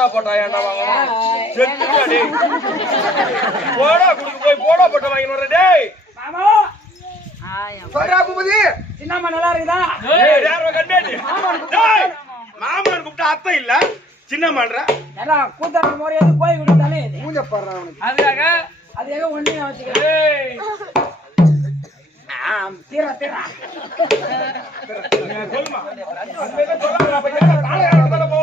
போடா போட்டா ஏன்டா வாங்கணும் செத்துடா டேய் போடா குடுக்கு போய் போடா போட்டா வாங்கி வர டேய் மாமா சொல்றா பூபதி சின்னம்மா நல்லா இருக்குதா ஏய் யாரோ கண்டேடி டேய் மாமன் கூப்பிட்ட அத்தை இல்ல சின்னம்மான்ற ஏடா கூத்தற மோரியாது போய் விடுதானே மூஞ்ச பாறா அவனுக்கு அதுக்காக அது ஏதோ ஒண்ணே வச்சுக்க ஏய் தீரா தீரா சொல்லுமா அந்த சொல்லாம பையன் காலையில போறோம்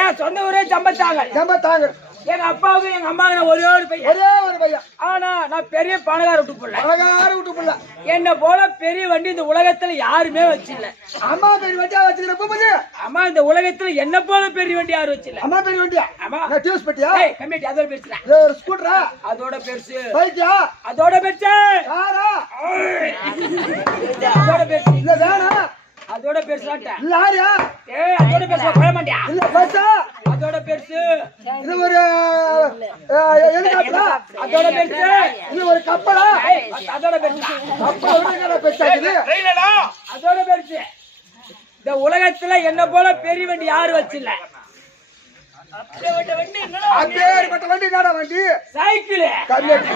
ஏன் சொந்த ஊரே ஜம்பத்தாங்க ஜம்பத்தாங்க எங்க அப்பாவுக்கு எங்க அம்மாவுக்கு ஒரே ஒரு பையன் ஒரே ஒரு பையன் ஆனா நான் பெரிய பணக்கார விட்டு போடல அழகார விட்டு புள்ள என்ன போல பெரிய வண்டி இந்த உலகத்துல யாருமே வச்சில்ல அம்மா பெரிய வண்டியா வச்சுக்கிற பூபதி அம்மா இந்த உலகத்துல என்ன போல பெரிய வண்டி யாரும் வச்சில்ல அம்மா பெரிய வண்டியா ஆமா நான் டியூஸ் பட்டியா ஏய் கம்மிட்டி அதோட பெருசுடா ஒரு ஸ்கூட்டரா அதோட பெருசு பைக்கா அதோட பெருசு காரா அதோட பெருசு இல்ல வேணா அதோட பெருசாட்ட லாரியா ஏய் அதோட பெருசா போய மாட்டியா இல்ல பஸ்ஸா அதோட பெருசு இது ஒரு ஹெலிகாப்டரா அதோட பெருசு இது ஒரு கப்பலா ஏய் அதோட பெருசு கப்பல் விடுங்கடா பெருசாக்குது ட்ரெயினடா அதோட பெருசு இந்த உலகத்துல என்ன போல பெரிய வண்டி யாரும் வச்சில்ல அப்பேற்பட்ட வண்டி என்னடா வண்டி சைக்கிள் கம்மியாட்டி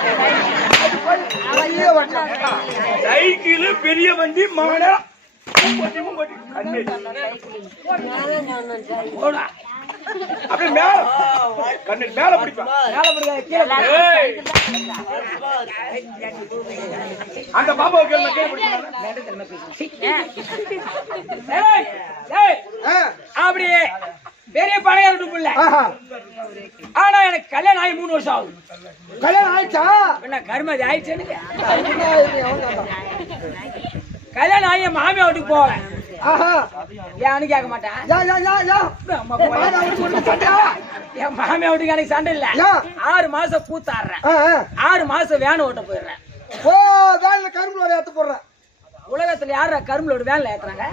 பெரிய வண்டி சைக்கிள் பெரிய வண்டி மாடா போடா அப்படியே மேல கண்ணு மேல பிடிப்பா மேல போடுங்க கீழே ஏய் அந்த பாப்பாவுக்கு கேள்வி கேள்வி பிடிக்கணும் ஏய் ஏய் அப்படியே பெரிய பணக்கார புள்ள ஆனா எனக்கு கல்யாணம் ஆகி 3 வருஷம் ஆகுது கல்யாணம் ஆயிடுச்சா என்ன கருமதி ஆயிடுச்சு கல்யாணம் ஆகி என் மாமியா வீட்டுக்கு போவேன் ஏன்னு கேட்க மாட்டேன் என் மாமியா வீட்டுக்கு எனக்கு சண்டை இல்ல 6 மாசம் கூத்தாடுறேன் 6 மாசம் வேன் ஓட்ட போயிடுறேன் ஓ வேன்ல கரும்பு ஏத்து போடுறேன் உலகத்துல யார கரும்புல வேன்ல ஏத்துறாங்க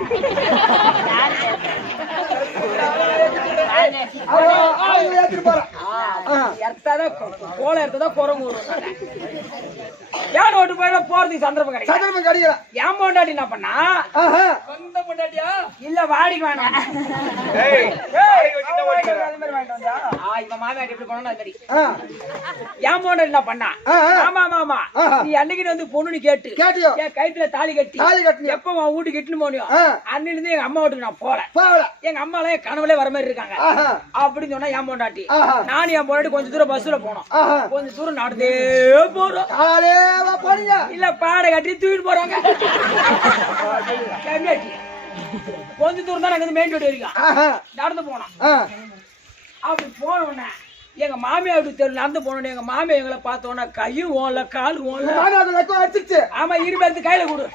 ஏத்திட்டு போறேன் கோல எடுத்ததான் குரங்கு வேன் ஓட்டு போயிட போறதுக்கு சந்தர்ப்பம் கிடைக்கும் சந்தர்ப்பம் கிடைக்கல ஏன் பொண்டாட்டி என்ன பண்ணா சொந்த பொண்டாட்டியா இல்ல வாடிக்கு வேணாம் இவன் மாமியாட்டி எப்படி போனா தெரியும் ஏன் பொண்டாட்டி என்ன பண்ணா ஆமா மாமா நீ அன்னைக்கு வந்து பொண்ணுன்னு கேட்டியோ என் கைத்துல தாலி கட்டி எப்ப உன் வீட்டுக்கு இட்டுன்னு போனியோ அன்னில இருந்து எங்க அம்மா வீட்டுக்கு நான் போல எங்க அம்மா எல்லாம் என் கனவுல வர மாதிரி இருக்காங்க அப்படின்னு சொன்னா ஏன் பொண்டாட்டி நானும் என் பொண்டாட்டி கொஞ்சம் தூரம் பஸ்ல போனோம் கொஞ்சம் தூரம் நடந்தே போறோம் இல்ல பாடை கட்டி தூக்கிட்டு போறாங்க கொஞ்ச தூரம் தான் நாங்க மெயின் ரோடு வரைக்கும் நடந்து போனோம் அப்படி போன உடனே எங்க மாமியா வீட்டு தெரு நடந்து போனோம் எங்க மாமியா எங்களை பார்த்தோன்னா கையும் ஓடல காலும் ஓடல ஆமா இருபது கையில கொடு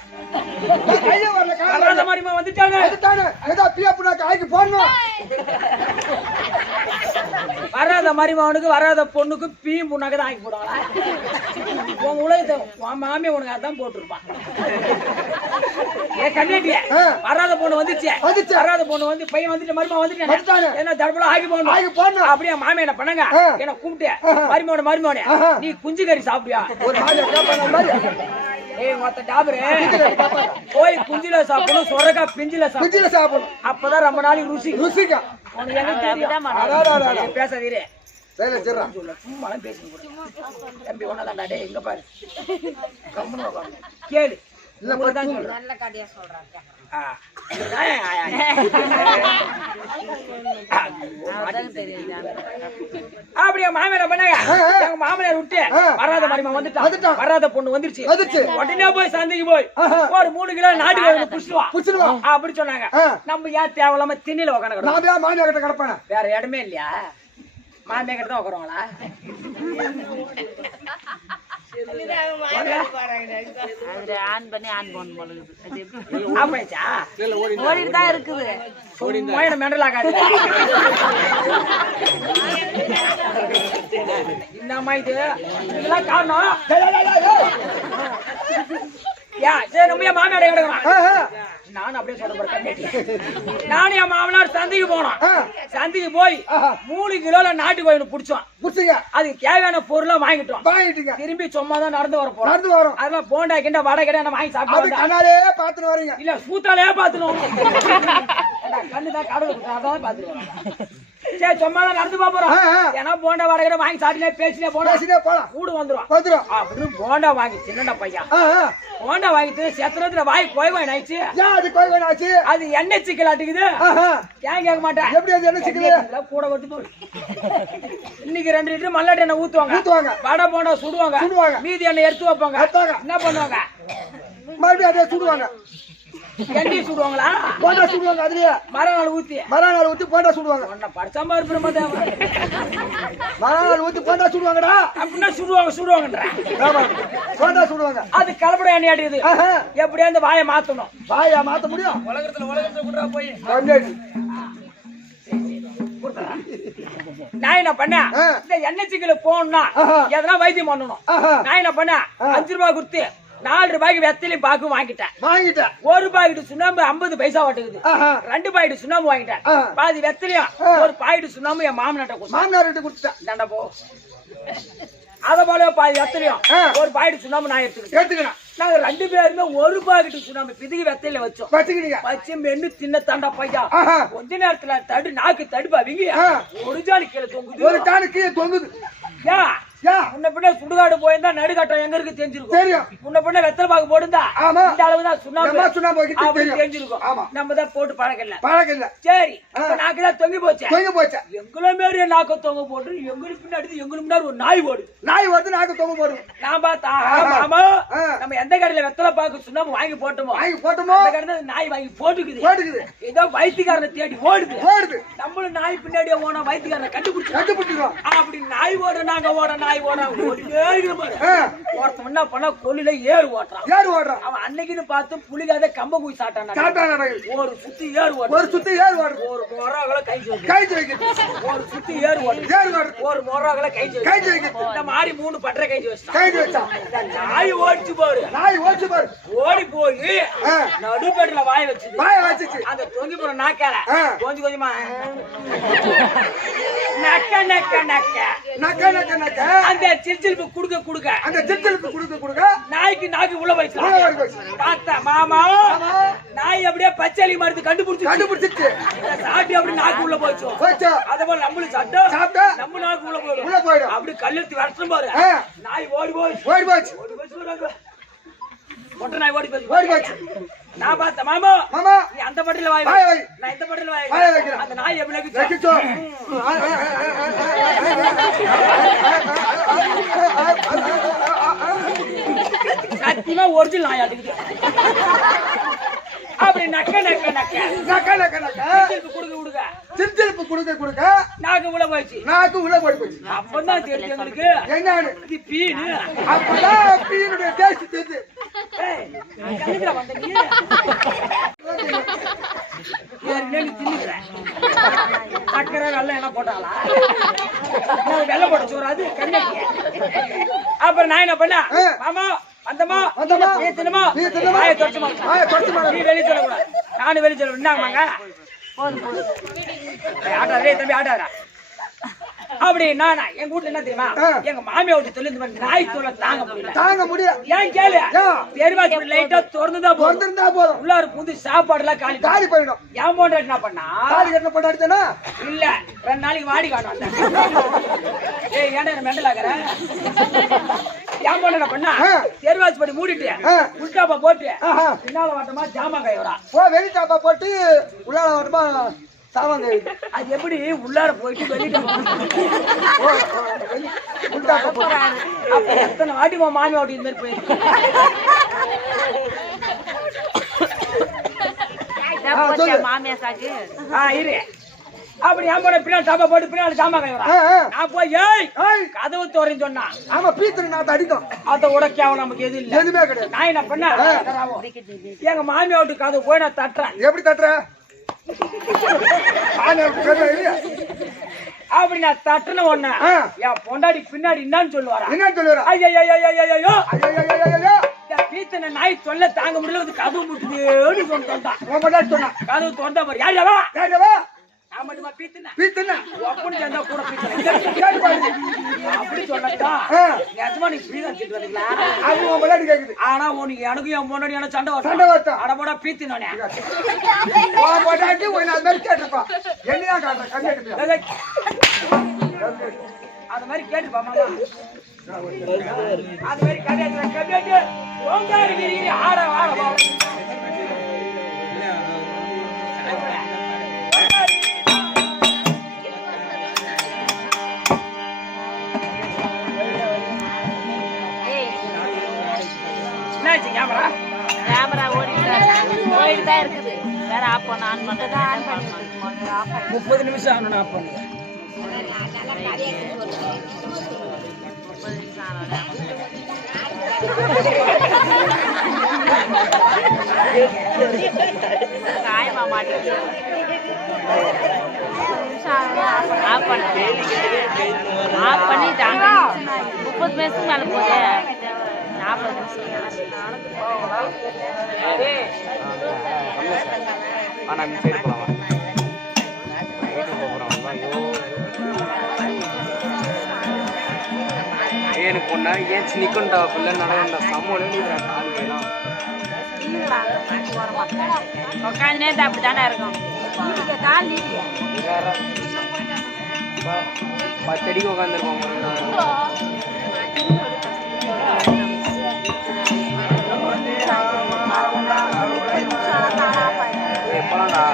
மாதிரிமா வந்துட்டாங்க வராத மருமகனுக்கு வராத பொண்ணுக்கு பீம் புண்ணாக்க தான் ஆக்கி போடுவாங்களா உன் உலகத்தை உன் மாமியா உனக்கு அதான் போட்டிருப்பான் ஏன் கண்ணாட்டிய வராத பொண்ணு வந்துச்சு வராத பொண்ணு வந்து பையன் வந்துட்டு மருமகன் வந்துட்டு என்ன தடுப்புல ஆக்கி போடணும் அப்படியே மாமியா என்ன பண்ணாங்க என்ன கூப்பிட்டு மருமகனே நீ குஞ்சு கறி சாப்பிடியா ஏய் மொத்த டாபரே போய் குஞ்சில சாப்பிடணும் சொரக்கா பிஞ்சில சாப்பிடணும் அப்பதான் ரொம்ப நாளைக்கு ருசிக்கா உனக்கு என்ன தெரியும் பேசாதீரே சும்மா பேசணும் தம்பி ஒன்னதாண்டா டே எங்க பாரு கேளு நல்ல கடையா சொல்றாங்க அப்படியே மாமியார் பண்ணாங்க எங்க மாமியார் விட்டு வராத மருமக வந்துட்டான் வராத பொண்ணு வந்துருச்சு உடனே போய் சந்தைக்கு போய் ஒரு 3 கிலோ நாட்டு புடிச்சுடுவா அப்படி சொன்னாங்க நம்ம ஏன் தேவையில்லாம திண்ணில உட்காந்து மாமியா கிட்ட கிடப்பேன் வேற இடமே இல்லையா மாமியா கிட்ட தான் உட்காருவாங்களா ஆன் பண்ணி ஆன் பண்ணு ஓடிட்டுதான் இருக்குது மெண்டலாக்காது என்னம்மா இது இதெல்லாம் காரணம் நம்ம மாமியாட கிடக்குறான் நானும் அப்படியே சொல்ல நானும் என் மாமனார் சந்தைக்கு போனோம் சந்தைக்கு போய் 3 கிலோல நாட்டு கோயில் புடிச்சோம் அதுக்கு தேவையான பொருளை வாங்கிட்டோம் திரும்பி சும்மா தான் நடந்து வரோம் அதெல்லாம் போண்டா கிண்ட வடை கிட்ட வாங்கி சாப்பிட்டு பாத்துட்டு வரீங்க இல்ல சூத்தாலே பாத்துனோம் கண்ணுதான் கடவுள் அதான் பாத்துருக்கோம். சரி சும்மா நடந்து போறோம். ஏன்னா போண்டா வடகரை வாங்கி சாப்பிட்டே பேசினே போலாம் கூடு வந்துரும் அப்படின்னு போண்டா வாங்கி தின்ன பையன். போண்டா வாங்கிட்டு செத்தனத்துல வாய் கோய்வாய் ஆயிடுச்சு. அது எண்ணெய் சிக்கல் ஆட்டுக்குது. ஏன் கேட்க மாட்டேன். எப்படி அது என்ன சிக்கல்? கூட வச்சு போடு. இன்னைக்கு 2 லிட்டர் மல்லாட்டை எண்ணெய் ஊத்துவாங்க. வடை போண்டா சுடுவாங்க. மீதி எண்ணெய் எடுத்து வைப்பாங்க. என்ன பண்ணுவாங்க? மறுபடியும் அதே சுடுவாங்க. எண்ணெய் சுடுவாங்களா? போண்டா சுடுவாங்க. அதுலயே மறுநாள் ஊத்தி போண்டா சுடுவாங்க. உன்னை படிச்சாம இருப்ப தேவை. மறுநாள் ஊத்தி போண்டா சுடுவாங்கடா. அப்படின்னா சுடுவாங்கன்ற. போண்டா சுடுவாங்க. அது கலப்பட எண்ணெய் ஆட்டியது. எப்படியா அந்த வாயை மாத்தணும். வாயா மாத்த முடியும்? உலகத்துல கூட போய் நான் என்ன பண்ணேன்? இந்த எண்ணெய் சிக்கல போகணும்னா எதனா வைத்தியம் பண்ணணும். நான் என்ன பண்ணேன்? 5 ரூபாய் கொடுத்து 4 ரூபாய்க்கு வெத்தலையும் பாக்கும் வாங்கிட்டேன். 1 பாக்கெட் சுண்ணாம்பு 50 பைசா வாட்டுக்குது. 2 பாக்கெட் சுண்ணாம்பு வாங்கிட்டேன். பாதி வெத்தலையும் 1 பாக்கெட் சுண்ணாம்பு என் மாமனார்ட்ட கொடுத்துட்டேன். தண்டை போ. அத போல பாதி வெத்தலையும் 1 பாக்கெட் சுண்ணாம்பு நான் எடுத்துக்கிட்டேன். நாங்க 2 பேருமே 1 பாக்கெட் சுண்ணாம்பு பிதுக்கி வெத்தையில வச்சோம். வச்சு மென்னு தின்ன தாண்டா பையா. கொஞ்ச நேரத்துல நாக்கு தடுப்பாவீங்க. ஒரு ஜானு கீழே தொங்குது. உன்ன பின்ன சுடுகாடு போயிருந்தா நடுகாட்டம் எங்க இருக்கு தெரிஞ்சிருக்கும். உன்ன பின்ன வெத்தலை பாக்கு போட்டுந்தா இந்த அளவுதான் சுண்ணாம்பு தெரிஞ்சிருக்கும். நம்ம தான் போட்டு பழக்கல. சரி நாக்குதான் தொங்கி போச்சு. எங்கள மாரி நாக்க தொங்க போட்டு எங்களுக்கு பின்னாடி ஒரு நாய் ஓடுது. நாக்கு தொங்க போடுது. நான் பார்த்தா ஆமா நம்ம எந்த கடையில வெத்தலை பாக்கு சுண்ணாம்பு வாங்கி போட்டோமோ அந்த கடையில நாய் வாங்கி போட்டுக்குது. ஏதோ வைத்தியக்காரனை தேடி ஓடுது. நம்மளும் நாய் பின்னாடியே ஓனா வைத்தியக்காரனை கண்டுபிடிச்சிருக்கோம். அப்படி நாய் ஓட நாங்க ஓட நாய் ஓட ஒருத்தன் என்ன பண்ணா கொல்லில ஏறு ஓட்டுறான். அவன் அன்னைக்குன்னு பார்த்து புலிகாத கம்ப குய் சாட்டான். ஒரு சுத்தி ஏறு ஓடுறான். ஒரு மொராகளை கை வைக்க. ஒரு சுத்தி ஏறு ஓடுறான். ஒரு மொராகளை கை வைக்க. இந்த மாதிரி 3 பட்டரை கை வச்சான். நாய் ஓடிச்சு பாரு. ஓடி போய் நடுப்பேட்டில வாய வச்சுச்சு. அந்த தொங்கி போற நாக்கால கொஞ்சமா நக்க அந்த சிரிச்சிருப்பு குடுக்க நாய்க்கு நாக்கு உள்ள வச்சு மாமா நாய் அப்படியே பச்சளி மருந்து கண்டுபிடிச்சு சாப்பிட்டு அப்படி நாக்கு உள்ள போச்சு. அத போல நம்மளும் சாப்பிட்டா நம்ம நாக்கு உள்ள போயிடும். அப்படி கல்லெடுத்து வரட்டும் பாரு. நாய் ஓடி போச்சு. மொட்டை நாய் ஓடி போச்சு. நான் பார்த்தேன் மாமா நீ அந்த பட்டில வாய் நான் இந்த பட்டில வாய் அந்த நாய் எப்படி சத்தியமா ஒரிஜினல் நாய் அதுக்கு. அப்படி நக்க குடுக்க நாக்கு உள்ள போயிடுச்சு. அப்பதான் தெரிஞ்சு எங்களுக்கு என்னன்னு இது பீனு. அப்பதான் பீனுடைய டேஸ்ட் தெரிஞ்சு. சக்கரை வெள்ளம் என்ன போட்டாளா? வெள்ளம் போட்ட சோறு அது கண்ணாடி. அப்புறம் நான் என்ன பண்ண மாமா வந்தமா நீ தினமா வாயை தொடச்சுமா. நீ வெளியே சொல்லக்கூடாது. நானும் வெளியே சொல்ல என்னமாங்க ஆட்டாரே தம்பி ஆட்டாரா. அப்படி நானா எங்க வீட்டுல என்ன தெரியுமா? எங்க மாமியா வீட்டு சொல்லி இந்த மாதிரி நாய் தோலை தாங்க முடியல. ஏன் கேளு பெருவாச்சி லைட்டா திறந்துதா போதும். உள்ளாரு புது சாப்பாடு எல்லாம் காலி போயிடும். ஏன் போன்ற என்ன பண்ணா போட்டாடுதானா இல்ல 2 நாளைக்கு வாடி காணும். ஏய் ஏன்டா என்ன மெண்டல் ஆகுற? ஏன் போன்ற என்ன பண்ணா பெருவாச்சி படி மூடிட்டு உள்டாப்பா போட்டு பின்னால வாட்டமா ஜாமான் கையோடா வெளி டாப்பா போட்டு உள்ளால வாட்டமா சாமான். அது எப்படி உள்ளார போயிட்டு வெளியிட்ட எத்தனை வாட்டி மாமி வாட்டி இந்த மாதிரி போயிருக்கு. மாமியா சாக்கு இரு அப்படி ஏன் போன பின்னாடி சாப்பா போட்டு பின்னாடி சாமா கைவரா. நான் போய் கதவு தோறன்னு சொன்னா ஆமா பீத்துரு நான் அடிக்கும். அத உடைக்காவ நமக்கு எது இல்ல எதுவுமே கிடையாது. நான் என்ன பண்ண எங்க மாமியா வீட்டு கதவு போய் நான் தட்டுறேன். எப்படி தட்டுற? அப்படி நான் தட்டுன உடனே என் பொண்டாடி பின்னாடி என்னன்னு சொல்லுவாரா? பீத்தன நாய் தொல்லை தாங்க முடியல கதவு முட்டுதுன்னு சொன்னா கதவு திறந்தா பாரு. யாரவா ஆமாட்டுமா பீத்துனா பீத்துனா ஒப்பனு சேர்ந்தா கூட பீத்துனா கேட்டு பாருங்க. அப்படி சொன்னதா நிஜமா நீ பீதா வச்சுட்டு வரீங்களா அது உன் முன்னாடி கேக்குது. ஆனா உனக்கு எனக்கும் என் முன்னாடி எனக்கு சண்டை சண்டை வரும் வரட்டும். அடபோடா பீத்துனானே உன் பொண்டாட்டி உன்னை அது மாதிரி கேட்டிருப்பான். என்னையா காட்டுற? கண்ணு எடுப்பியா? அந்த மாதிரி கேட்டுப்பா மாமா அந்த மாதிரி கண்டிட்டு ஓங்காரி ஆட ஆட வா என்னாச்சு கேமரா கேமரா ஓடிட்டு தான் இருக்குது. வேற ஆஃப் பண்ண ஆன் பண்ணதா ஆன் பண்ணி 30 நிமிஷம் ஆகணும் ஆஃப் பண்ணுங்க 30 நிமிஷம் ஆனோட காயமா மாட்டேங்குது. ஆஃப் பண்ணிட்டாங்க. 30 நிமிஷம் மேல போகுது. 40 நிமிஷம் எனக்கு பொண்ணா ஏன் நிக்கண்டா பிள்ளை நடக்கண்டா சம்மோட உட்காந்து நேற்று அப்படித்தானே இருக்கும். கால் வேற 10 அடிக்கு உட்காந்துருக்கோம். எப்பலாம்டா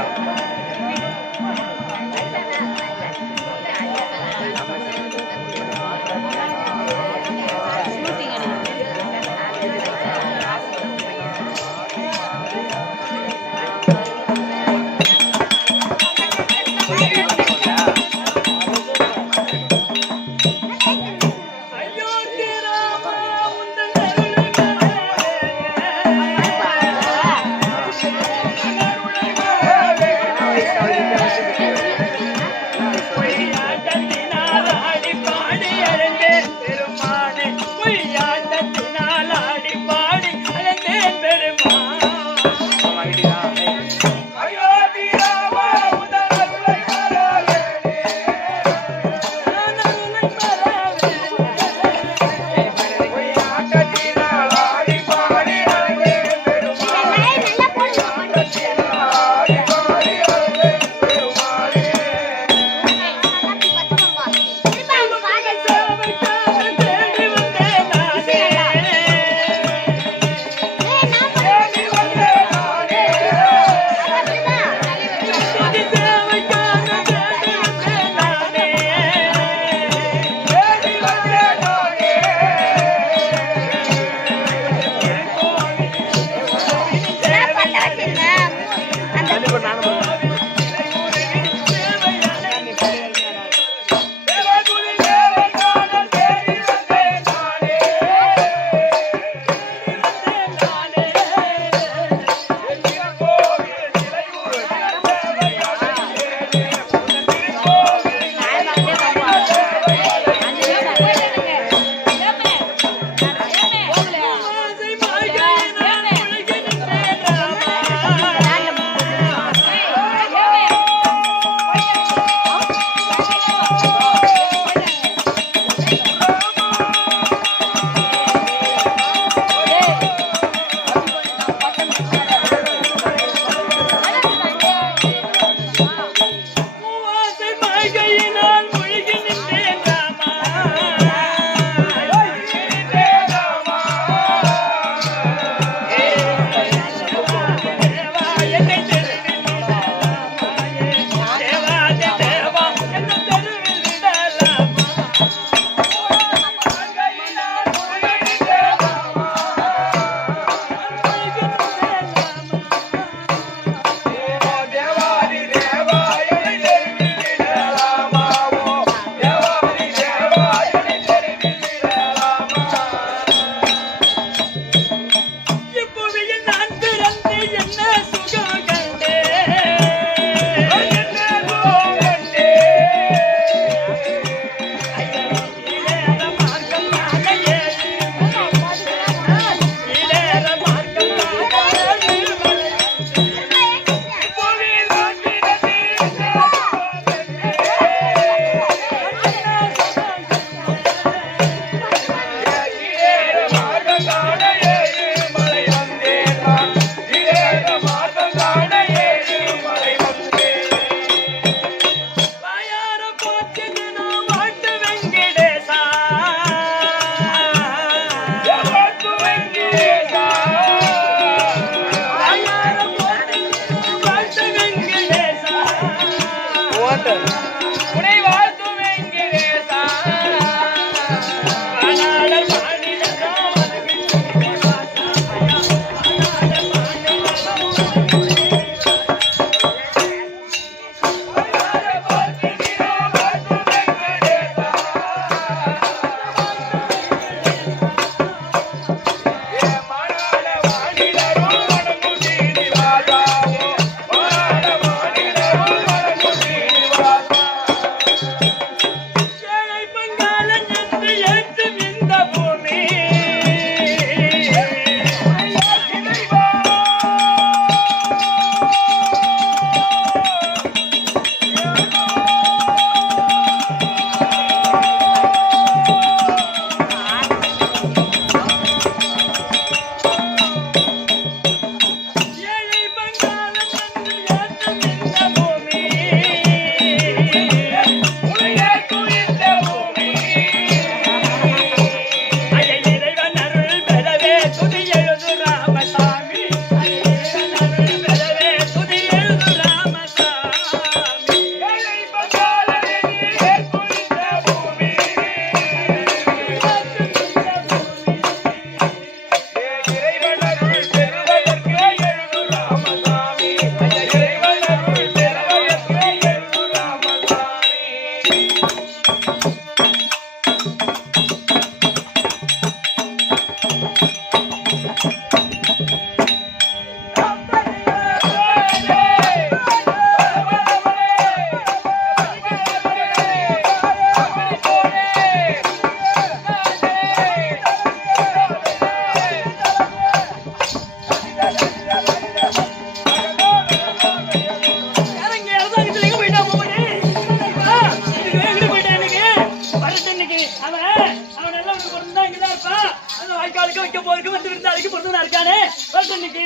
வைக்க போறதுக்கு வந்து விருந்தாளிக்கு பொறுத்தவனா இருக்கானே வந்து இன்னைக்கு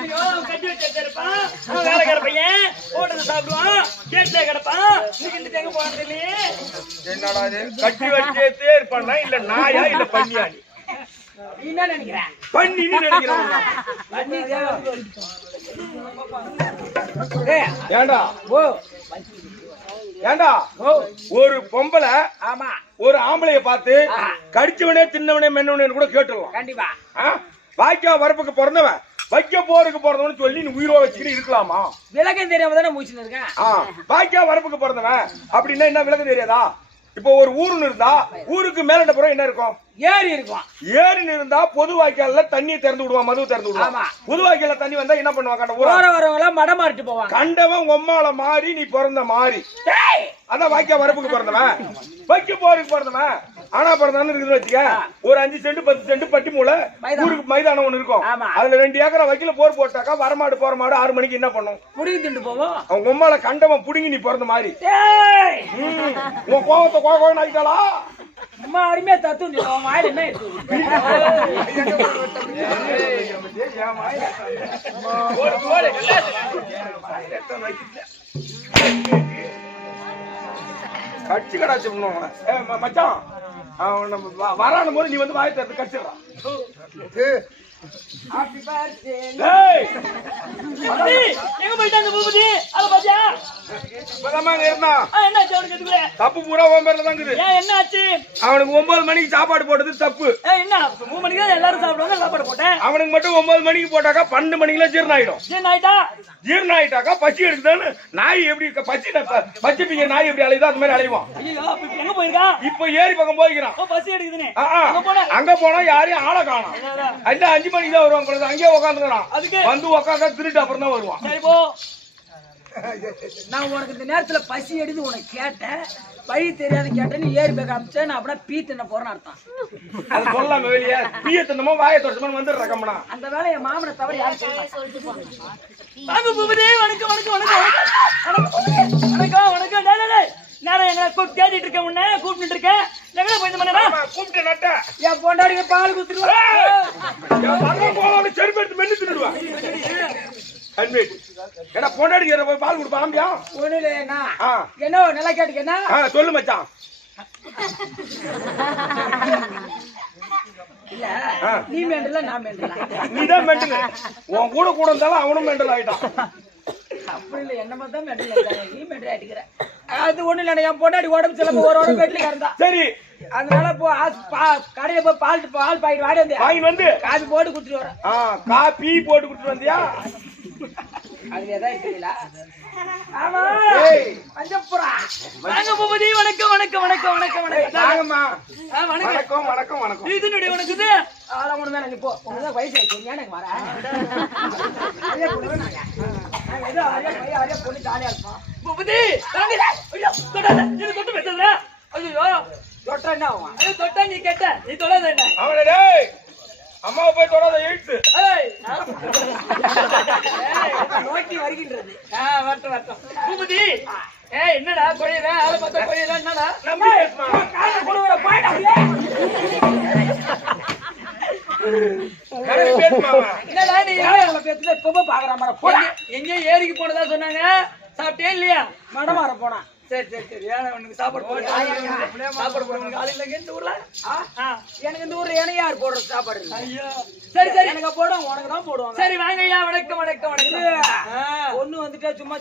ஐயோ கட்டி வச்சு இருப்பான் அவன் வேலைக்கார பையன் ஹோட்டல்ல சாப்பிடுவான் கேட்ல கிடப்பான் இன்னைக்கு இந்த எங்க போறது இல்லையே என்னடா இது கட்டி வச்சே இருப்பானா இல்ல நாயா இல்ல பண்ணியா நீ என்ன நினைக்கிற பண்ணின்னு நினைக்கிறேன் பண்ணி ஏண்டா ஓ ஏண்டா ஒரு பொம்பளை ஆமா ஒரு ஆம்பளைய பார்த்து கடிச்சவனே தின்னவனே மென்னவனே கூட கேட்டுடலாம் கண்டிப்பா வாய்க்கா வரப்புக்கு பிறந்தவன் வைக்க போருக்கு பிறந்தவனு சொல்லி நீ உயிரோட வச்சுக்கிட்டு இருக்கலாமா விளக்கம் தெரியாம தானே முடிச்சுன்னு இருக்கேன் வாய்க்கா வரப்புக்கு பிறந்தவன் அப்படின்னா என்ன விளக்கம் தெரியாதா இப்போ ஒரு ஊருன்னு இருந்தா ஊருக்கு மேல புறம் என்ன இருக்கும் ஏரி இருக்கும் ஏரின்னு இருந்தா பொது வாய்க்கால்ல தண்ணி திறந்து விடுவான் மது திறந்து விடுவான் பொது வாய்க்கால தண்ணி வந்தா என்ன பண்ணுவாங்க போற வரவங்க மடம் மாறிட்டு போவாங்க கண்டவன் உம்மால மாறி நீ பிறந்த மாறி அதான் வாய்க்கா வரப்புக்கு பிறந்தவன் வைக்க போருக்கு பிறந்தவன் ஆனா பிறந்தான்னு இருக்குது வச்சுக்க ஒரு 5 சென்ட் 10 சென்ட் பட்டி மூளை ஊருக்கு மைதானம் ஒண்ணு இருக்கும் அதுல 2 ஏக்கரை வைக்கல போர் போட்டாக்கா வரமாடு போற மாடு 6 மணிக்கு என்ன பண்ணும் புடிங்கி திண்டு போவோம் அவங்க உம்மால கண்டவன் புடுங்கி நீ பிறந்த மாதிரி உன் கோவத்தை கோவம் ஆகிட்டாளா அம்மா அருமையா தத்து வாயில என்ன கட்சி கடாச்சு மச்சான் வரானும் போது நீ வந்து வாய் தரத்து கடிச்சிடறான் தப்பு பூரா உன் பேர்ல தான் இருக்குது அவனுக்கு 9 மணிக்கு சாப்பாடு போட்டது தப்பு என்ன 3 மணிக்கு தான் எல்லாரும் சாப்பிடுவாங்க சாப்பாடு போட்டேன் அவனுக்கு மட்டும் 9 மணிக்கு போட்டாக்கா 12 மணிக்குல ஜீரணம் ஆயிடும் ஜீரணம் ஆயிட்டாக்கா பசி எடுக்குதான்னு நாய் எப்படி பச்சை பிங்க நாய் எப்படி அலையுதோ அது மாதிரி அலைவான் எங்க போயிருக்கா இப்ப ஏரி பக்கம் போய்க்கிறான் பசி எடுக்குதுன்னு அங்க போனா யாரையும் ஆளை காணும் அந்த 5 மணிக்கு தான் வருவான் அங்கேயே உட்காந்துக்கிறான் வந்து உட்காந்து திருட்டு அப்புறம் தான் வருவான் சரி போ நான் உனக்கு இந்த நேரத்துல பசி எடுத்து உனக்கு கேட்டேன் வழி தெரியாது கேட்டேன் நீ ஏறி போய் காமிச்சேன் நான் அப்படின்னா பீ தின்ன போறேன்னு அர்த்தம் அது சொல்லலாம வெளியே பீய தின்னமோ வாயை தொடச்சமோ வந்து ரகம்னா அந்த வேலை என் மாமனை தவிர யாரும் வணக்கம் வணக்கம் வணக்கம் வணக்கம் வணக்கம் நேரம் எங்களை கூப்பிட்டு தேடிட்டு இருக்கேன் உன்ன கூப்பிட்டு இருக்கேன் எங்களை போய் கூப்பிட்டு நட்ட என் பொண்டாடிக்கு பால் குடுத்துருவேன் செருப்பு எடுத்து மென்னு தின்னுடுவான் என்ன பொண்டாடி போய் பால் கொடுப்பாம்பியா ஒண்ணு இல்லையா என்ன நல்லா கேட்டுக்க என்ன சொல்லு மச்சான் இல்ல நீ மெண்டல நான் மெண்டல நீதான் மெண்டல் உன் கூட கூட இருந்தாலும் அவனும் மெண்டல் ஆயிட்டான் அப்படி இல்ல என்ன மட்டும் மெண்டல் நீ மெண்டல் ஆயிட்டுக்கிற அது ஒண்ணு இல்ல என் பொண்டாடி உடம்பு சில ஒரு பெட்ல இருந்தா சரி அதனால கடையில போய் பால் பாக்கெட் வாங்கி வந்து காபி போட்டு குடுத்துட்டு வரேன் காபி போட்டு குடுத்துட்டு வந்தியா அதுலதான் தெரியல ஆமா பஞ்சப்புரா வாங்க பூபதி வணக்கம் வணக்கம் வணக்கம் வணக்கம் வணக்கம் வணக்கம் வணக்கம் இது நடி உனக்கு இது ஆள ஒண்ணு தான் போ உனக்கு வயசு ஆயிடுச்சு எனக்கு வர அதே பொண்ணு ஜாலியா இருப்பான் பூபதி இது தொட்டு பேசுறா ஐயோ தொட்டா என்ன ஆகும் தொட்டா நீ கேட்ட நீ தொடாத என்ன அவனே அம்மாவை போய் தொடாத எழுத்து நோக்கி வருகின்றது வரட்டும் வரட்டும் பூபதி என்னடா கொய்யற ஆளை பார்த்தா கொய்யற என்னடா என்னடா நீ யாரை பேத்துல இப்ப பாக்குற மாதிரி எங்க ஏரிக்கு போனதா சொன்னாங்க சாப்பிட்டே இல்லையா மடமாற போனா சரி சரி சரி உனக்கு சாப்பாடு போடுறேன் காலையில இந்த ஊர்ல எனக்கு இந்த ஊர்ல எனக்கு யார் போடுற சாப்பாடு ஐயோ சரி சரி எனக்கு போடுவோம் உனக்கு தான் போடுவாங்க சரி வாங்க ஐயா வணக்கம் வணக்கம் வணக்கம் ஒண்ணு வந்துட்டா சும்மா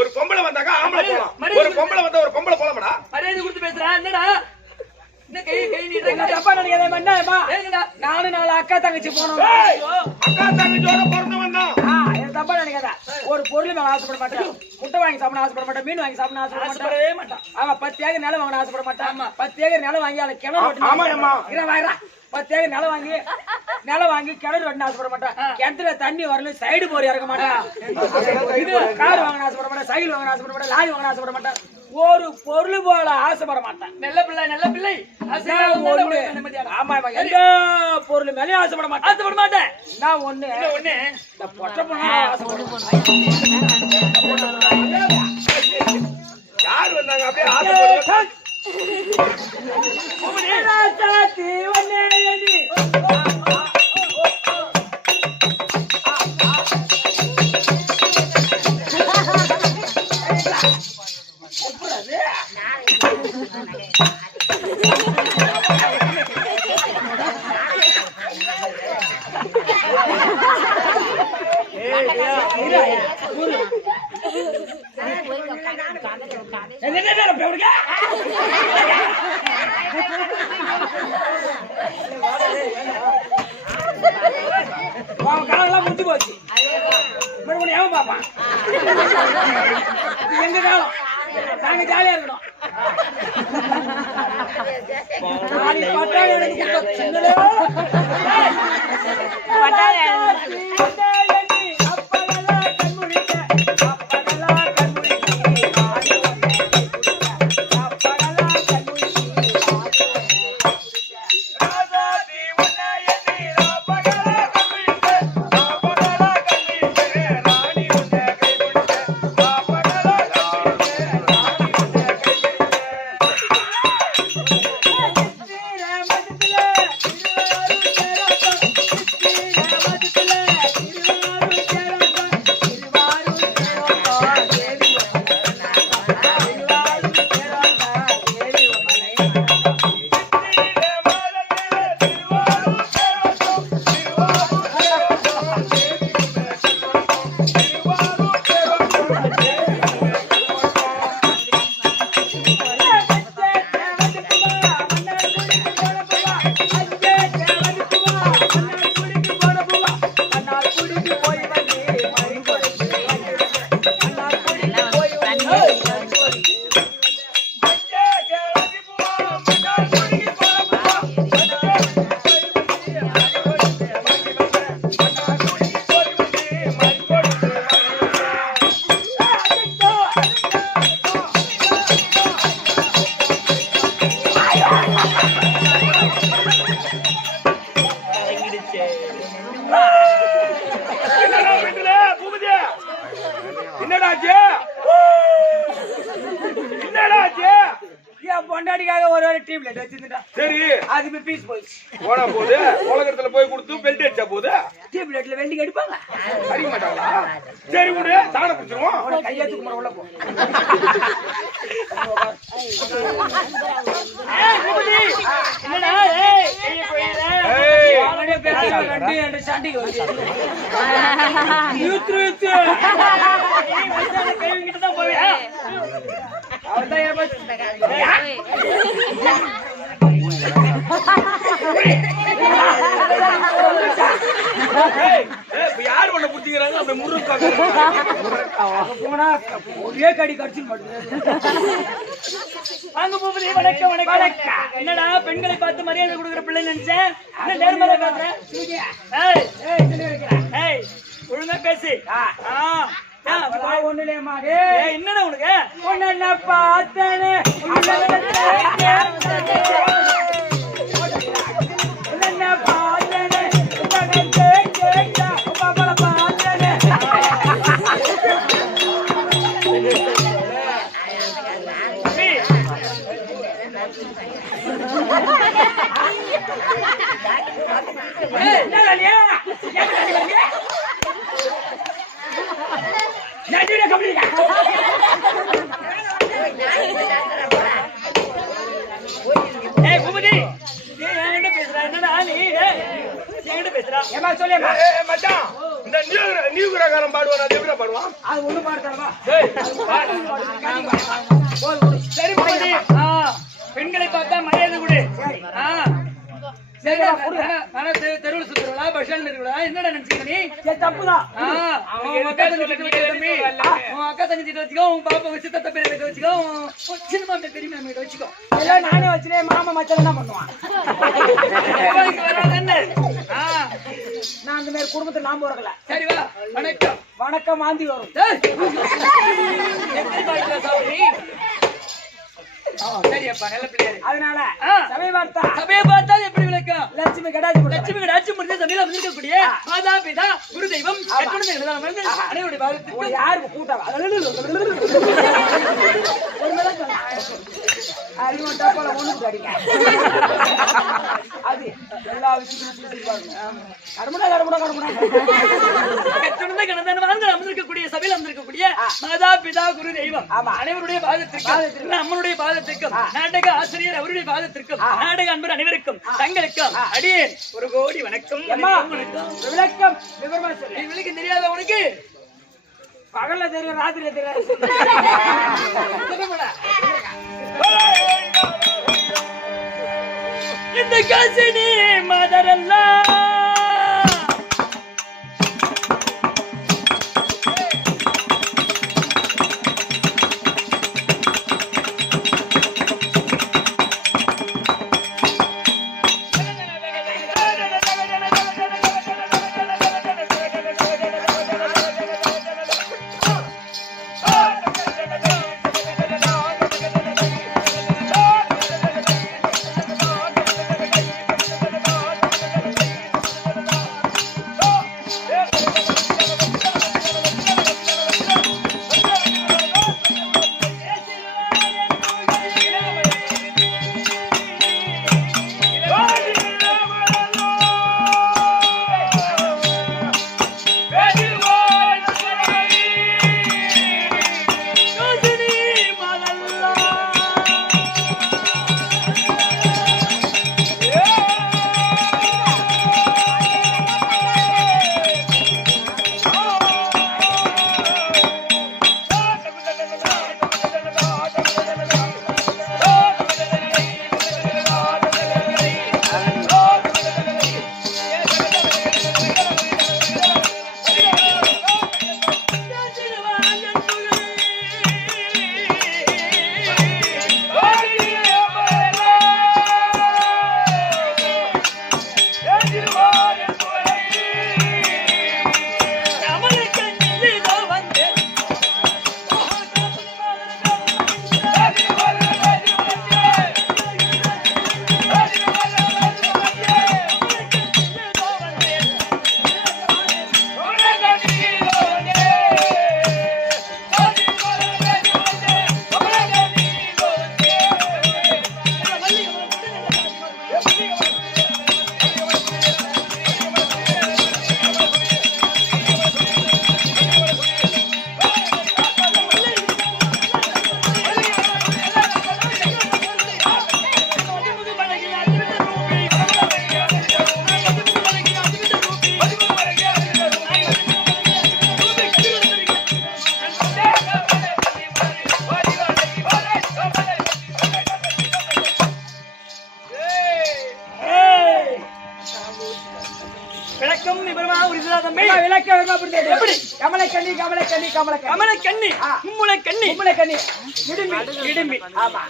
ஒரு பொம்பளை வந்தாக்கா ஆம்பளை போலாம் ஒரு பொம்பளை வந்தா ஒரு பொம்பளை போலாமடா மரியாதை கொடுத்து பேசுறேன் என்னடா என்ன கை நீட்டுறீங்க அப்பா நினைக்காத என்ன நானும் 4 அக்கா தங்கச்சி போனோம் அக்கா தங்கச்சியோட பிறந்தவன் தான் தப்பா நினைக்காத ஒரு பொருள் மேல ஆசைப்பட மாட்டேன் முட்டை வாங்கி சாப்பிட ஆசைப்பட மாட்டேன் மீன் வாங்கி சாப்பிட ஆசைப்படவே மாட்டான் ஆமா 10 ஏக்கர் நிலம் வாங்க ஆசைப்பட மாட்டான் 10 ஏக்கர் நிலம் வாங்கி அதை கிணறு 10 ஏக்கர் நிலம் வாங்கி கிணறு வெட்டின ஆசைப்பட மாட்டான் கிணத்துல தண்ணி வரல சைடு போர் இறக்க மாட்டான் கார் வாங்க ஆசைப்பட மாட்டேன் சைக்கிள் வாங்க ஆசைப்பட மாட்டேன் லாரி வாங்க ஆசைப்பட மாட்டேன் ஒரு பொருள் போல ஆசைப்பட மாட்டேன் நல்ல பிள்ளை ஆமா எந்த பொருள் மேலே ஆசைப்பட மாட்டேன் நான் ஒண்ணு இந்த பொட்டை பொண்ணு யார் வந்தாங்க அப்படியே காலம்லாம் முடிஞ்சு போச்சு. மறுபடியும் ஏன் பாப்பான்? எங்க காலம் நாங்க ஜாலியா இருக்கணும். பொண்டாடிக்காக ஒரு டீம்ல வச்சிருந்தா சரி அது பீஸ் போயிடுச்சு. போனா போது உலகத்துல போய் கொடுத்து பெல்ட் அடிச்சா போது டீம்லெட்ல வெண்டிங் அடிப்பாங்க. அடிக்க மாட்டாங்களா? சரி விடு, சாண பிடிச்சிருவோம். கையாத்துக்கு முறை உள்ள போ. என்னடா ஏய் ஏய் அவனே பேசுற ரெண்டு என்ற சண்டைக்கு வருது. யூத்ரு யூத்ரு நீ வயசான கைவிங்கிட்ட தான் போவே. அவன்தான் யாரு பண்ண புடிக்கிறாங்க அப்படி முருகா போனா ஒரே கடி கடிச்சு வாங்க பூபதி. வணக்கம் வணக்கம். என்னடா பெண்களை பார்த்து மரியாதை கொடுக்குற பிள்ளை நினைச்சேன். நேர்மறை பேசுறேன். ஒழுங்கா பேசு. என்னடா உனக்கு ஒன்னு பார்த்தனே பாடுவான். அது எப்படி பாடுவான்? அது ஒண்ணு பாடுறவா சரி பெண்களை பார்த்தா மரியாதை கொடு. தெருவில் சுத்துறா பஸ் ஸ்டாண்ட் இருக்கா? என்னடா நினைச்சுக்க நீ? தப்புதான். அக்கா தங்கச்சி வச்சுக்கோ, உன் பாப்பா சித்தத்தை பேரை வச்சுக்கோ, சினிமா பெரியமா மீட்ட வச்சுக்கோ. எல்லாம் நானே வச்சுனேன். மாமா மச்சான் என்ன பண்ணுவான்? நான் அந்த மாதிரி குடும்பத்துல நான் போறல. சரி வா. வணக்கம் வணக்கம். வாந்தி வரும். சரியப்பா, நல்ல பிள்ளையாரு. அதனால சபை பார்த்தா எப்படி விளக்கம்? லட்சுமி கடாட்சி முடிஞ்ச சபையில வந்திருக்கக்கூடிய மாதா பிதா குரு தெய்வம் அனைவருடைய பாகத்துக்கு யாருக்கு கூட்டம் அறிவுட்டா போல ஒண்ணு கிடைக்க அது எல்லா விஷயத்தையும் அமர்ந்திருக்கக்கூடிய சபையில் அமர்ந்திருக்கக்கூடிய மாதா பிதா குரு தெய்வம் அனைவருடைய பாதத்திற்கும் நம்மளுடைய பாதத்திற்கும் நாடக ஆசிரியர் அவருடைய பாதத்திற்கும் நாடக அன்பர் அனைவருக்கும் தங்களுக்கும் அடியேன் ஒரு கோடி வணக்கம். விளக்கம் விளக்கம் தெரியாத உனக்கு பகல்ல தெரியும் ராத்திரில தெரியாது. இந்த கசினி மதரெல்லாம்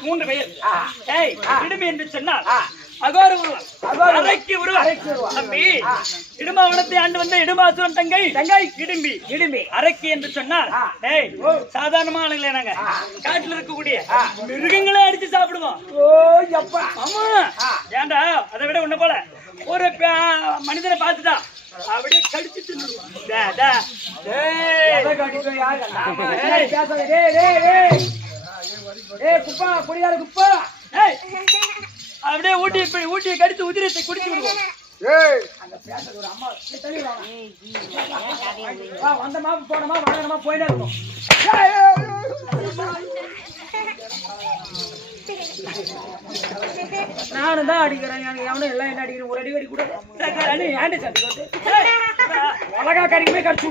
மூன்று பெயர். இடும்பி என்று சொன்னால் அகோர உருவம், அரைக்கு உருவம். தம்பி, இடும்பாவனத்தை ஆண்டு வந்த இடும்பாசுரன் தங்கை இடும்பி. இடும்பி அரைக்கு என்று சொன்னால் சாதாரணமான ஆளுங்களே, நாங்க காட்டுல இருக்கக்கூடிய மிருகங்களே அடிச்சு சாப்பிடுவோம். ஆமா, ஏண்டா அதை விட உன்ன போல ஒரு மனிதனை பார்த்துட்டா அப்படியே கடிச்சிட்டு அப்படியே ஊட்டியை கடித்து உதிரத்தை குடிச்சு விடுவோம். வந்தமா போனமா வளரமா போயிட்டே இருக்கும். நானும் தான் அடிக்கிறேன், எவனும் எல்லாம் என்ன அடிக்கிறேன். ஒரு அடி கூட ஏண்டி சட்டி அழகா கறிக்குமே கடிச்சு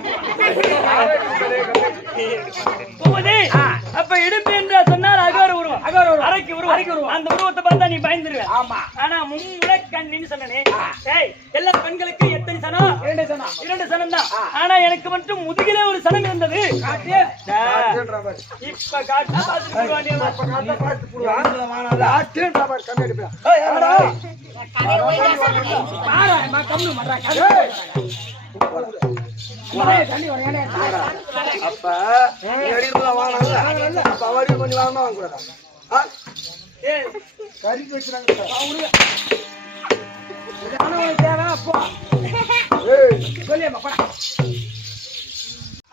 அப்ப இடும்பு என்று சொன்னால் அகோர உருவம், அரைக்கு உருவம். அந்த உருவத்தை பார்த்தா நீ பயந்துருவேன். ஆமா, ஆனா மும்முளை கண்ணின்னு சொன்னே. எல்லா பெண்களுக்கு எத்தனை சனம்? 2 சனம் தான். ஆனா எனக்கு மட்டும் முதுகிலே ஒரு சனம் இருந்தது. இப்ப காட்டு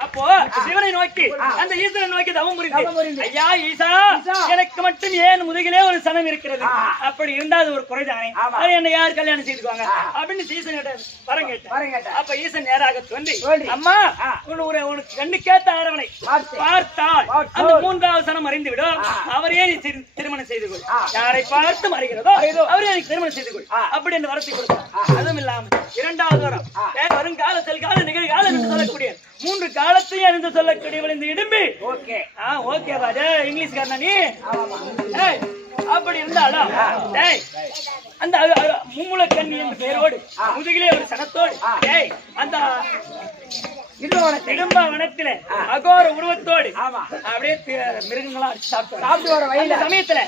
அப்போ சிவனை நோக்கி அந்த ஈஸ்வரனை நோக்கி தவம் புரிந்து, ஐயா ஈசா, எனக்கு மட்டும் ஏன் முதுகிலே ஒரு சனம் இருக்கிறது? அப்படி இருந்தா அது ஒரு குறைதானே, அது என்ன யார் கல்யாணம் செய்துக்குவாங்க அப்படின்னு ஈசன் வரம் கேட்டேன். அப்ப ஈசன் நேராக சொல்லி, அம்மா உனக்கு கண்ணு கேட்ட அரவணை பார்த்தால் அந்த 3வது சனம் அறிந்து விடும், அவரையே நீ திருமணம் செய்து கொள். யாரை பார்த்து மறைகிறதோ அவரே எனக்கு திருமணம் செய்து கொள் அப்படி என்று வரத்தை கொடுத்தார். அதுவும் இல்லாமல் இரண்டாவது வரம் வருங்கால செல்கால நிகழ்காலம் என்று சொல்லக்கூடிய 3 காலத்தையும் அறிந்து சொல்லக்கூடியவள் இந்த இடும்பி. ஓகே ஓகே ராஜா இங்கிலீஷ்காரனா நீ? அப்படி இருந்தாலும் அந்த மும்முள கண்ணி என்ற பெயரோடு முதுகிலே ஒரு சனத்தோடு அந்த இடும்பாவனத்தில அகோர உருவத்தோடு அப்படியே மிருகங்களா சாப்பிட்டு வர வயல சமயத்துல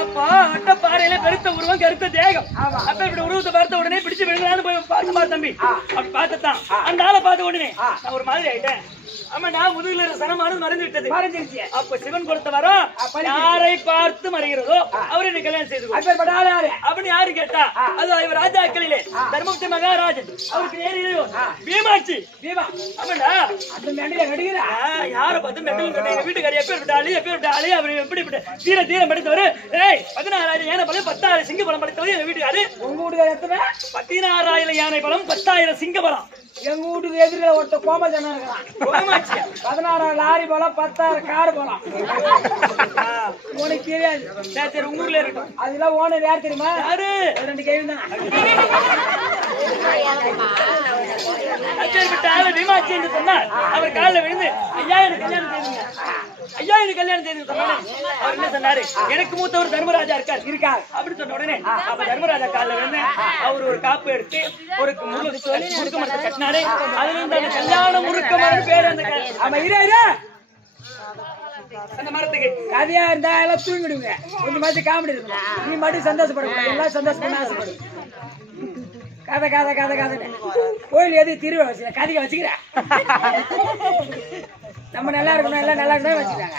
அப்போ அட்டப்பாறையில பெருத்த உருவம் கருத்த தேகம். அப்ப இப்படி உருவத்தை பார்த்த உடனே பிடிச்சு விழுங்கலான்னு போய் பார்த்து தம்பி அப்படி பார்த்துதான் அந்த ஆளை பார்த்த உடனே நான் ஒரு மாதிரி ஆயிட்டேன். ஆமா நான் முதுகுல சனமானது மறைந்து விட்டது. அப்ப சிவன் கொடுத்த வரம் யாரை பார்த்து மறைகிறதோ அவரை நீ கல்யாணம் செய்து அப்படின்னு யாரு கேட்டா அது இவர் ராஜாக்களிலே தர்மபுரி மகாராஜன் அவருக்கு நேரில் பீமாச்சி பீமா. ஆமாண்டா அந்த மெண்டல நடிகர யாரை பார்த்து மெண்டல் எங்க வீட்டுக்காரி எப்ப விட்டாளி அவர் எப்படி தீர தீரம் படித்தவர். 16,000 யானை பலம் 10,000 சிங்க பலம் படித்தவர் எங்க வீட்டுக்காரு. உங்க வீட்டுக்கார எத்தனை? 16,000 யானை பலம் 10,000 சிங்க பலம். எங்க வீட்டுக்கு எதிரில ஒருத்த கோமஜனா இருக்கான். 16 லாரி பலம் 10,000 கார் பலம். உனக்கு தெரியாது. சரி உங்க ஊர்ல இருக்கும். அதெல்லாம் ஓனர் யார் தெரியுமா? யாரு? 2 கேள்வி தான். பீமாச்சி என்று சொன்னார். அவர் காலில் விழுந்து ஐயா எனக்கு கல்யாணம் செய்யுங்க, ஐயா எனக்கு கல்யாணம் செய்யுங்க சொன்னாரு. அவர் என்ன சொன்னாரு? எனக்கு மூத்தவர் தர்மராஜா இருக்கார் அப்படி சொன்ன உடனே அப்ப தர்மராஜா காலில் விழுந்து அவர் ஒரு காப்பு எடுத்து ஒரு முறுக்கு மரத்தை கட்டினாரு. அதுல இருந்து அந்த கல்யாண முறுக்க மரம் பேரு அந்த மரத்துக்கு கதையா இருந்தா எல்லாம் தூங்கிடுங்க. கொஞ்சம் மாதிரி காமெடி இருக்கணும். நீ மட்டும் சந்தோஷப்படக்கூடாது. எல்லாம் சந்தோஷப்பட ஆசைப்படும். கதை கதை கதை கதை கோயில் எது திருவிழா வச்சு கதைக்க வச்சுக்கிறேன். நம்ம நல்லா இருக்கணும் எல்லாம் நல்லா இருக்கணும் வச்சுக்கிறேன்.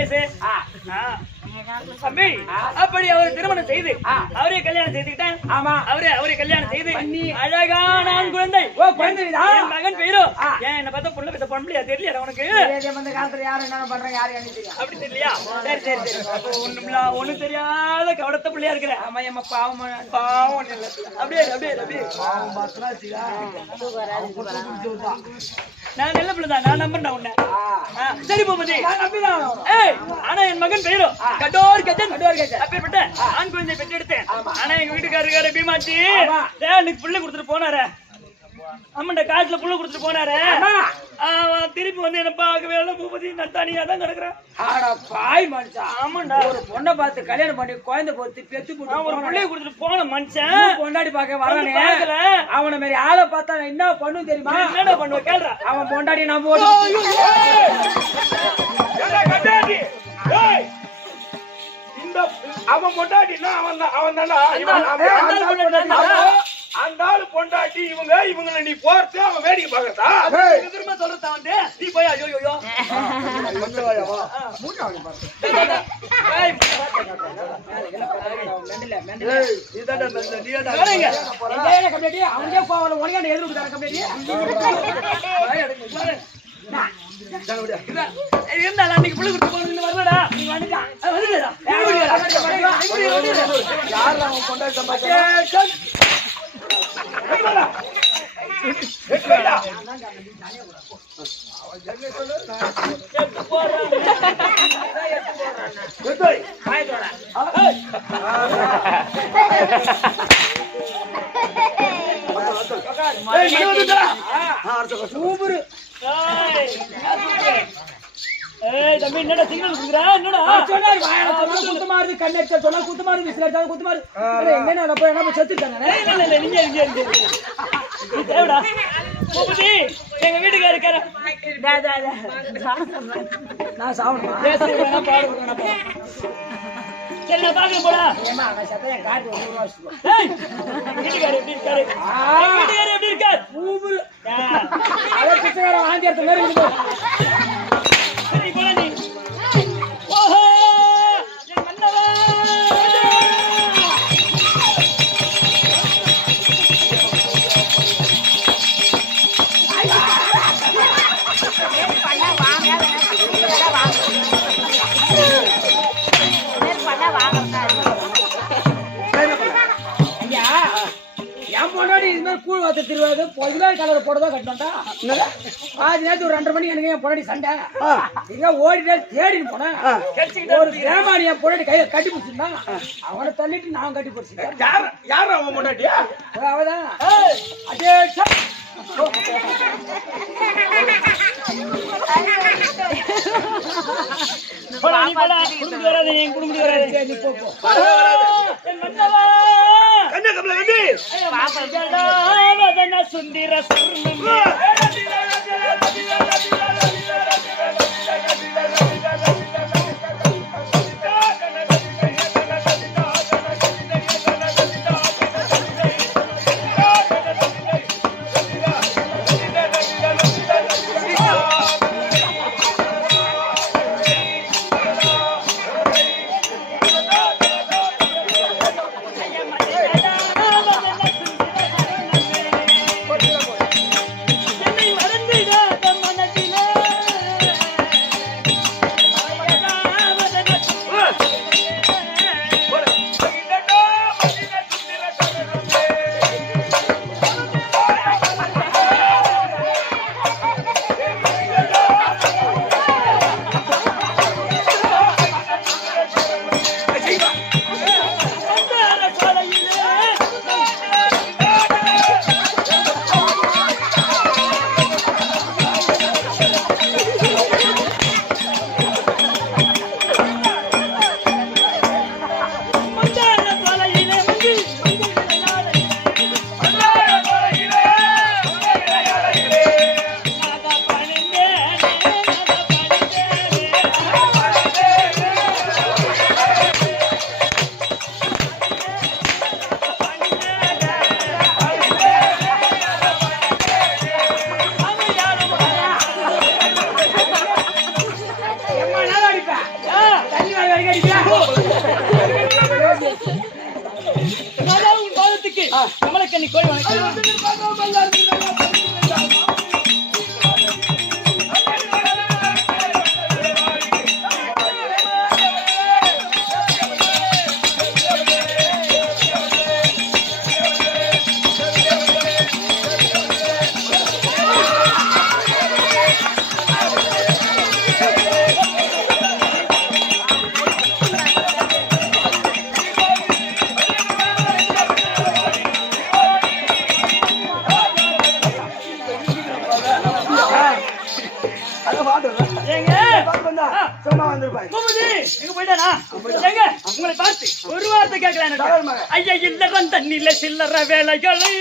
பேசு தம்பி. அப்படி அவர் திருமணம் செய்து அவரே கல்யாணம் செய்துக்கிட்டேன். ஆமா அவரே கல்யாணம் செய்து அழகான ஆண் குழந்தை மகன் பெயரோ என்ன பார்த்தா புள்ள பெத்த பொம்பளையா தெரியல உனக்கு? அப்படி தெரியலையா? சரி சரி சரி ஒண்ணும் தெரியாத கவடத்த பிள்ளையா இருக்கிற. ஆமா ஏமா பாவம் பாவம் அப்படியே அப்படியே அப்படியே நான் நல்ல பிள்ளைதான். நான் நம்புறேன் உன்னை. சரி பூபதி ஆனா என் மகன் பெயரோ கடோர் கஜன் அப்பேற்பட்ட ஆண் குழந்தை பெற்றெடுத்தேன். ஆனா எங்க வீட்டுக்காரரு பீமாச்சி எனக்கு புள்ள கொடுத்துட்டு போனாரு. அம்மண்ட காசுல புள்ள கொடுத்துட்டு போனாரு. திருப்பி வந்து என்ன பார்க்கவே பூபதி நான் தனியா தான் கிடக்குறேன். பாய் மனுஷன். ஆமாண்டா ஒரு பொண்ணை பார்த்து கல்யாணம் பண்ணி குழந்தை போட்டு பெத்து போட்டு ஒரு பிள்ளைய கொடுத்துட்டு போன மனுஷன் பொண்டாடி பார்க்க வரானே. அவனை மாதிரி ஆளை பார்த்தா நான் என்ன பண்ணும் தெரியுமா? என்ன பண்ணுவேன் கேள்ற. அவன் பொண்டாடி நான் போட்டு அவன் பொண்டாட்டினா அவன் தானே அந்த ஆளு பொண்டாட்டி இவங்களை நீ போறது அவன் வேடிக்கை பாக்கறதா? திரும்ப சொல்றதா வந்து நீ போய் ஐயோ ஐயோ இருந்தாலும் அன்னைக்கு பிள்ளை கொடுத்து போனது வரலடா. நீ வந்துட்டான் யார் அவன் பொண்டாட்டி சம்பாதிச்சா தம்பி என்னடா சிக்னல் குடுக்குறா? என்னடா சொன்னாரு குத்துமாரு கண்ணெச்ச சொன்னா குத்துமாரு விசிலா குத்துமாரு என்ன அப்ப என்ன செத்துட்டானே? இல்ல இல்ல நீங்க இங்க நீ தேவடா பூபதி எங்க வீட்டுக்கு இருக்காரு. நான் சாவணும் பேசுறேன்னா பாடுறேன்னா சரி நான் பாக்க போடா. ஏமா நான் சத்தைய காட்டு ஒரு வருஷம். ஏய் வீட்டுக்காரர் எப்படி இருக்காரு? வீட்டுக்காரர் எப்படி இருக்காரு? பூபதி அவ பிச்சைக்கார வாந்தி எடுத்த மாதிரி இருக்கு. சரி போடா நீ. ஓஹோ என் மன்னவா வாங்க ஒருத்த திருவாது பொதுவாக கலர் போட்டதா கட்டணும்டா பாதி நேரத்து ஒரு 2:30 மணி எனக்கு என் பொண்டாடி சண்டை எங்க ஓடிட்டே தேடின்னு போனேன் ஒரு கிராமணி என் பொண்டாடி கையில கட்டி பிடிச்சிருந்தான் அவனை தள்ளிட்டு நான் கட்டி பிடிச்சிருக்கேன் யார் அவன் முன்னாடியா அவதான் அதே சுந்தர கமலக்கண்ணி கோழி உங்களை பார்த்து ஒரு வார்த்தை கேட்கலாம் ஐயா இல்லறம் தண்ணில சில்லற வேலைகளை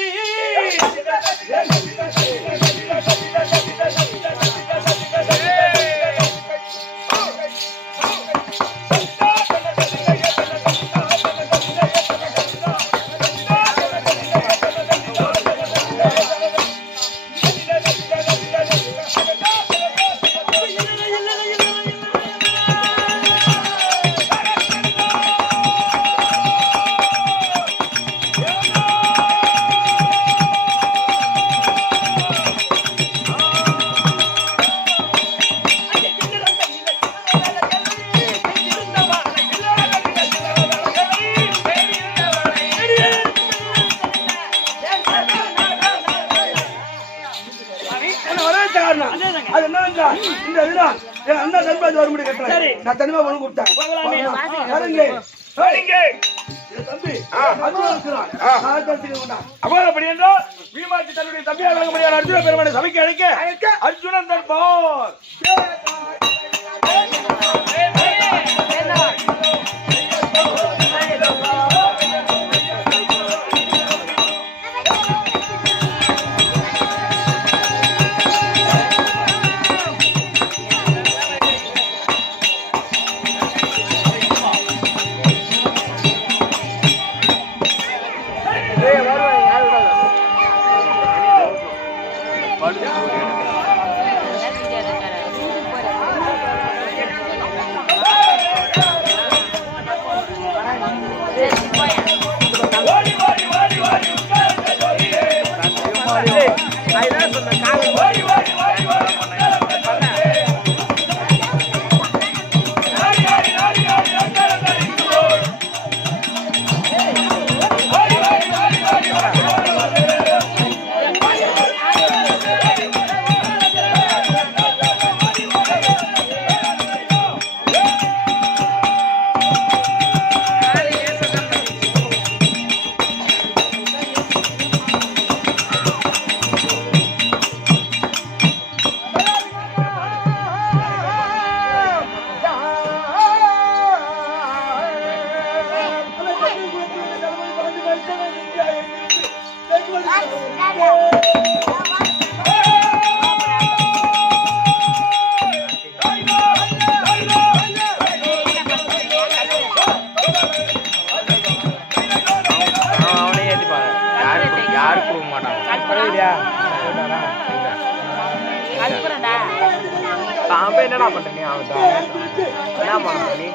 நான் தனிமா ஒண்ணு கூப்பிட்டேன் அப்படி என்றால் பீமாச்சி தன்னுடைய தம்பியாக விளங்கும்படியான அர்ஜுன பெருமானை சபைக்கு அழைக்க அர்ஜுனன் தர்பார் யாரும் கொடுக்க மாட்டாங்க கல்புரடா தான் போய் என்னடா பண்ற நீ அவன் என்ன பண்ண நீ